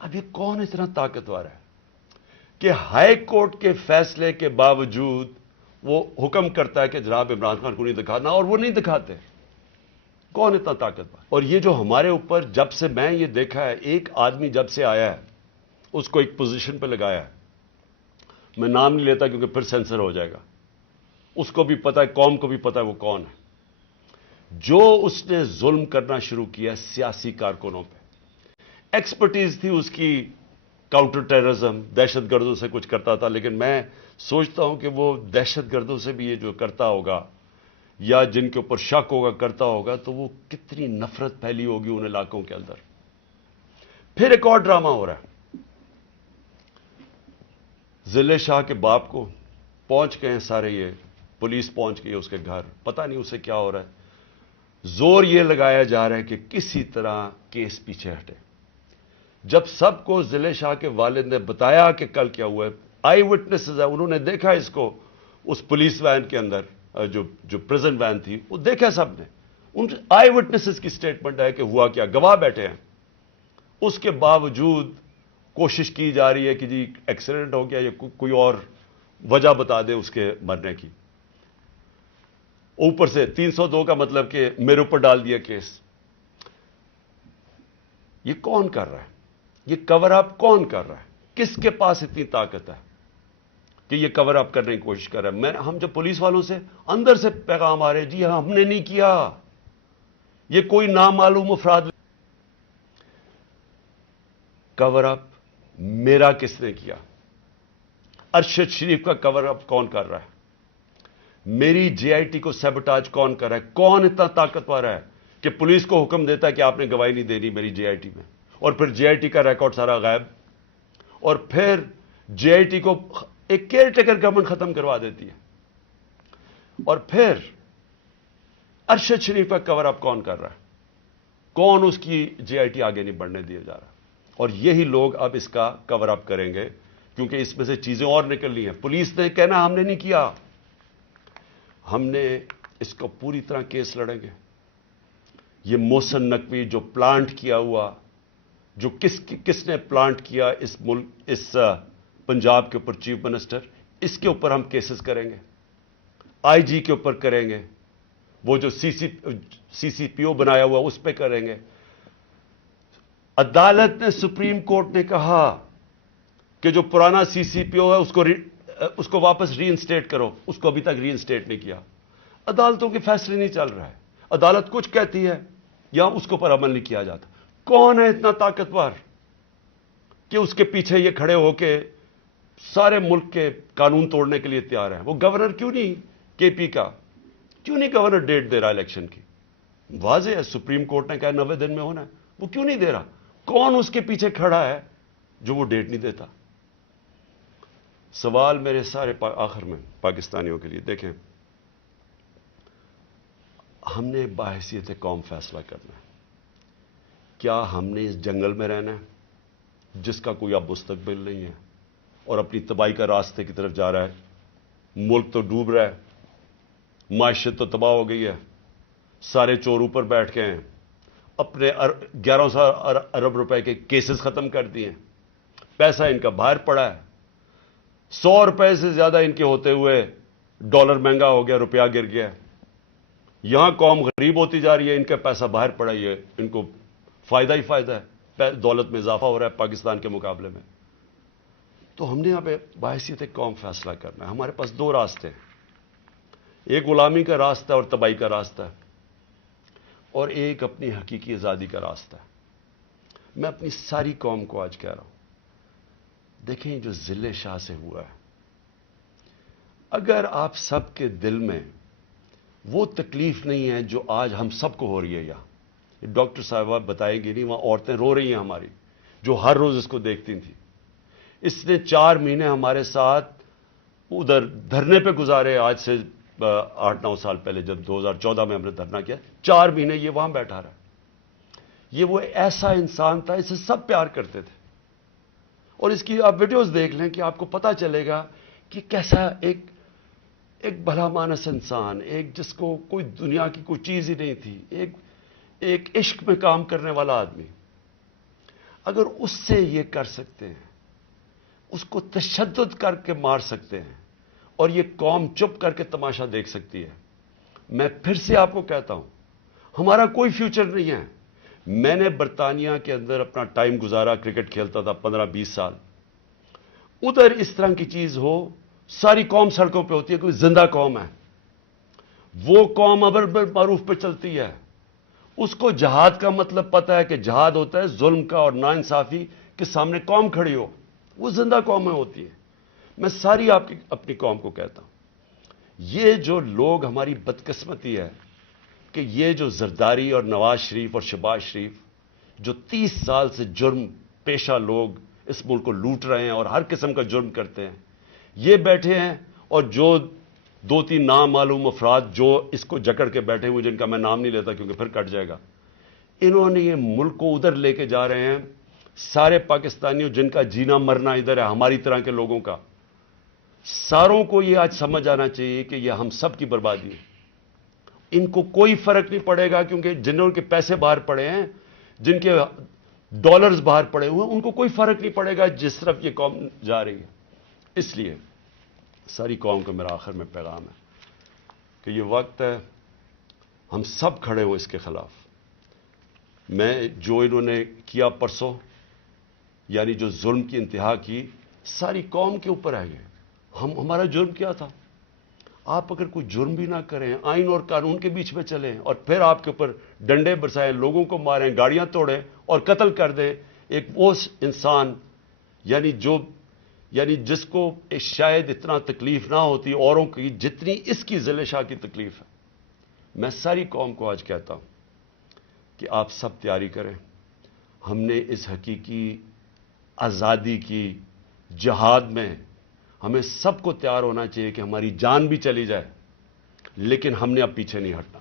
اب یہ کون اتنا طاقتور ہے کہ ہائی کورٹ کے فیصلے کے باوجود وہ حکم کرتا ہے کہ جناب عمران خان کو نہیں دکھانا، اور وہ نہیں دکھاتے؟ کون اتنا طاقتور؟ اور یہ جو ہمارے اوپر، جب سے میں یہ دیکھا ہے، ایک آدمی جب سے آیا ہے اس کو ایک پوزیشن پہ لگایا ہے، میں نام نہیں لیتا کیونکہ پھر سینسر ہو جائے گا، اس کو بھی پتا ہے، قوم کو بھی پتا ہے وہ کون ہے، جو اس نے ظلم کرنا شروع کیا سیاسی کارکنوں پہ۔ ایکسپرٹیز تھی اس کی کاؤنٹر ٹیررزم، دہشت گردوں سے کچھ کرتا تھا، لیکن میں سوچتا ہوں کہ وہ دہشت گردوں سے بھی یہ جو کرتا ہوگا یا جن کے اوپر شک ہوگا کرتا ہوگا، تو وہ کتنی نفرت پھیلی ہوگی ان علاقوں کے اندر۔ پھر ایک اور ڈرامہ ہو رہا ہے، ضلع شاہ کے باپ کو پہنچ گئے ہیں سارے، یہ پولیس پہنچ گئی اس کے گھر، پتہ نہیں اسے کیا ہو رہا ہے، زور یہ لگایا جا رہا ہے کہ کسی طرح کیس پیچھے ہٹے۔ جب سب کو ضلع شاہ کے والد نے بتایا کہ کل کیا ہوا ہے، آئی وٹنسز ہیں، انہوں نے دیکھا اس کو اس پولیس وین کے اندر، جو پریزن وین تھی، وہ دیکھا سب نے، ان آئی وٹنسز کی سٹیٹمنٹ ہے کہ ہوا کیا، گواہ بیٹھے ہیں۔ اس کے باوجود کوشش کی جا رہی ہے کہ جی ایکسیڈنٹ ہو گیا یا کوئی اور وجہ بتا دے اس کے مرنے کی۔ اوپر سے 302 کا مطلب کہ میرے اوپر ڈال دیا کیس۔ یہ کون کر رہا ہے؟ یہ کور اپ کون کر رہا ہے؟ کس کے پاس اتنی طاقت ہے کہ یہ کور اپ کرنے کی کوشش کر رہا ہے؟ ہم جب پولیس والوں سے اندر سے پیغام آ رہے ہیں، جی ہم نے نہیں کیا، یہ کوئی نامعلوم افراد۔ کور اپ میرا کس نے کیا؟ ارشد شریف کا کور اپ کون کر رہا ہے؟ میری جے آئی ٹی کو سیبوٹاج کون کر رہا ہے؟ کون اتنا طاقتور ہے کہ پولیس کو حکم دیتا ہے کہ آپ نے گواہی نہیں دینی میری جے آئی ٹی میں، اور پھر جے آئی ٹی کا ریکارڈ سارا غائب، اور پھر جے آئی ٹی کو ایک کیئر ٹیکر گورنمنٹ ختم کروا دیتی ہے، اور پھر ارشد شریف کا کور اپ کون کر رہا ہے؟ کون اس کی جے آئی ٹی آگے نہیں بڑھنے دیا جا رہا؟ اور یہی لوگ اب اس کا کور اپ کریں گے، کیونکہ اس میں سے چیزیں اور نکلنی ہیں۔ پولیس نے کہنا ہم نے نہیں کیا، ہم نے اس کو پوری طرح کیس لڑیں گے۔ یہ محسن نقوی جو پلانٹ کیا ہوا، جو کس نے پلانٹ کیا اس ملک، اس پنجاب کے اوپر چیف منسٹر، اس کے اوپر ہم کیسز کریں گے، آئی جی کے اوپر کریں گے، وہ جو سی سی پی او بنایا ہوا اس پہ کریں گے۔ عدالت نے، سپریم کورٹ نے کہا کہ جو پرانا سی سی پی او ہے اس کو واپس ری انسٹیٹ کرو، اس کو ابھی تک ری انسٹیٹ نہیں کیا۔ عدالتوں کے فیصلے نہیں چل رہا ہے، عدالت کچھ کہتی ہے یا اس کے اوپر عمل نہیں کیا جاتا۔ کون ہے اتنا طاقتور کہ اس کے پیچھے یہ کھڑے ہو کے سارے ملک کے قانون توڑنے کے لیے تیار ہیں؟ وہ گورنر کیوں نہیں، کے پی کا کیوں نہیں گورنر ڈیٹ دے رہا الیکشن کی؟ واضح ہے، سپریم کورٹ نے کہا 90 دن میں ہونا ہے، وہ کیوں نہیں دے رہا؟ کون اس کے پیچھے کھڑا ہے جو وہ ڈیٹ نہیں دیتا؟ سوال میرے سارے آخر میں پاکستانیوں کے لیے، دیکھیں، ہم نے باحثیت قوم فیصلہ کرنا ہے، کیا ہم نے اس جنگل میں رہنا ہے جس کا کوئی اب مستقبل نہیں ہے اور اپنی تباہی کا راستے کی طرف جا رہا ہے؟ ملک تو ڈوب رہا ہے، معیشت تو تباہ ہو گئی ہے، سارے چور اوپر بیٹھ گئے ہیں، اپنے 1100 ارب روپے کے کیسز ختم کر دیے، پیسہ ان کا باہر پڑا ہے، 100 روپے سے زیادہ ان کے ہوتے ہوئے ڈالر مہنگا ہو گیا، روپیہ گر گیا، یہاں قوم غریب ہوتی جا رہی ہے، ان کا پیسہ باہر پڑا ہی ہے، ان کو فائدہ ہی فائدہ ہے، دولت میں اضافہ ہو رہا ہے پاکستان کے مقابلے میں۔ تو ہم نے یہاں پہ باحثیت قوم فیصلہ کرنا ہے۔ ہمارے پاس دو راستے ہیں، ایک غلامی کا راستہ اور تباہی کا راستہ ہے، اور ایک اپنی حقیقی آزادی کا راستہ ہے۔ میں اپنی ساری قوم کو آج کہہ رہا ہوں، دیکھیں جو ضلع شاہ سے ہوا ہے، اگر آپ سب کے دل میں وہ تکلیف نہیں ہے جو آج ہم سب کو ہو رہی ہے، یہاں ڈاکٹر صاحبہ بتائیں گی نہیں، وہاں عورتیں رو رہی ہیں ہماری، جو ہر روز اس کو دیکھتی تھیں۔ اس نے 4 مہینے ہمارے ساتھ ادھر دھرنے پہ گزارے، آج سے 8-9 سال پہلے جب 2014 میں ہم نے دھرنا کیا، 4 مہینے یہ وہاں بیٹھا رہا۔ یہ وہ ایسا انسان تھا، اسے سب پیار کرتے تھے، اور اس کی آپ ویڈیوز دیکھ لیں کہ آپ کو پتا چلے گا کہ کیسا ایک بھلا مانس انسان، ایک جس کو کوئی دنیا کی کوئی چیز ہی نہیں تھی، ایک عشق میں کام کرنے والا آدمی۔ اگر اس سے یہ کر سکتے ہیں، اس کو تشدد کر کے مار سکتے ہیں، اور یہ قوم چپ کر کے تماشا دیکھ سکتی ہے، میں پھر سے آپ کو کہتا ہوں ہمارا کوئی فیوچر نہیں ہے۔ میں نے برطانیہ کے اندر اپنا ٹائم گزارا، کرکٹ کھیلتا تھا 15-20 سال۔ ادھر اس طرح کی چیز ہو، ساری قوم سڑکوں پہ ہوتی ہے، کوئی زندہ قوم ہے، وہ قوم امر بالمعروف پہ چلتی ہے۔ اس کو جہاد کا مطلب پتہ ہے کہ جہاد ہوتا ہے ظلم کا اور ناانصافی کے سامنے قوم کھڑی ہو، وہ زندہ قومیں ہوتی ہیں۔ میں ساری آپ کی اپنی قوم کو کہتا ہوں، یہ جو لوگ ہماری بدقسمتی ہے کہ یہ جو زرداری اور نواز شریف اور شہباز شریف جو 30 سال سے جرم پیشہ لوگ اس ملک کو لوٹ رہے ہیں اور ہر قسم کا جرم کرتے ہیں، یہ بیٹھے ہیں، اور جو 2-3 نامعلوم افراد جو اس کو جکڑ کے بیٹھے ہوئے، جن کا میں نام نہیں لیتا کیونکہ پھر کٹ جائے گا، انہوں نے یہ ملک کو ادھر لے کے جا رہے ہیں۔ سارے پاکستانیوں جن کا جینا مرنا ادھر ہے، ہماری طرح کے لوگوں کا، ساروں کو یہ آج سمجھ آنا چاہیے کہ یہ ہم سب کی بربادی ہے۔ ان کو کوئی فرق نہیں پڑے گا، کیونکہ جنہوں کے پیسے باہر پڑے ہیں، جن کے ڈالرز باہر پڑے ہوئے ہیں، ان کو کوئی فرق نہیں پڑے گا جس طرف یہ قوم جا رہی ہے۔ اس لیے ساری قوم کا میرا آخر میں پیغام ہے کہ یہ وقت ہے ہم سب کھڑے ہوں اس کے خلاف۔ میں جو انہوں نے کیا پرسوں، یعنی جو ظلم کی انتہا کی، ساری قوم کے اوپر ہے یہ۔ ہمارا جرم کیا تھا؟ آپ اگر کوئی جرم بھی نہ کریں، آئین اور قانون کے بیچ میں چلیں، اور پھر آپ کے اوپر ڈنڈے برسائیں، لوگوں کو ماریں، گاڑیاں توڑیں اور قتل کر دیں، ایک وہ انسان یعنی جس کو شاید اتنا تکلیف نہ ہوتی اوروں کی جتنی اس کی ذل شاہ کی تکلیف ہے۔ میں ساری قوم کو آج کہتا ہوں کہ آپ سب تیاری کریں۔ ہم نے اس حقیقی آزادی کی جہاد میں ہمیں سب کو تیار ہونا چاہیے کہ ہماری جان بھی چلی جائے، لیکن ہم نے اب پیچھے نہیں ہٹنا۔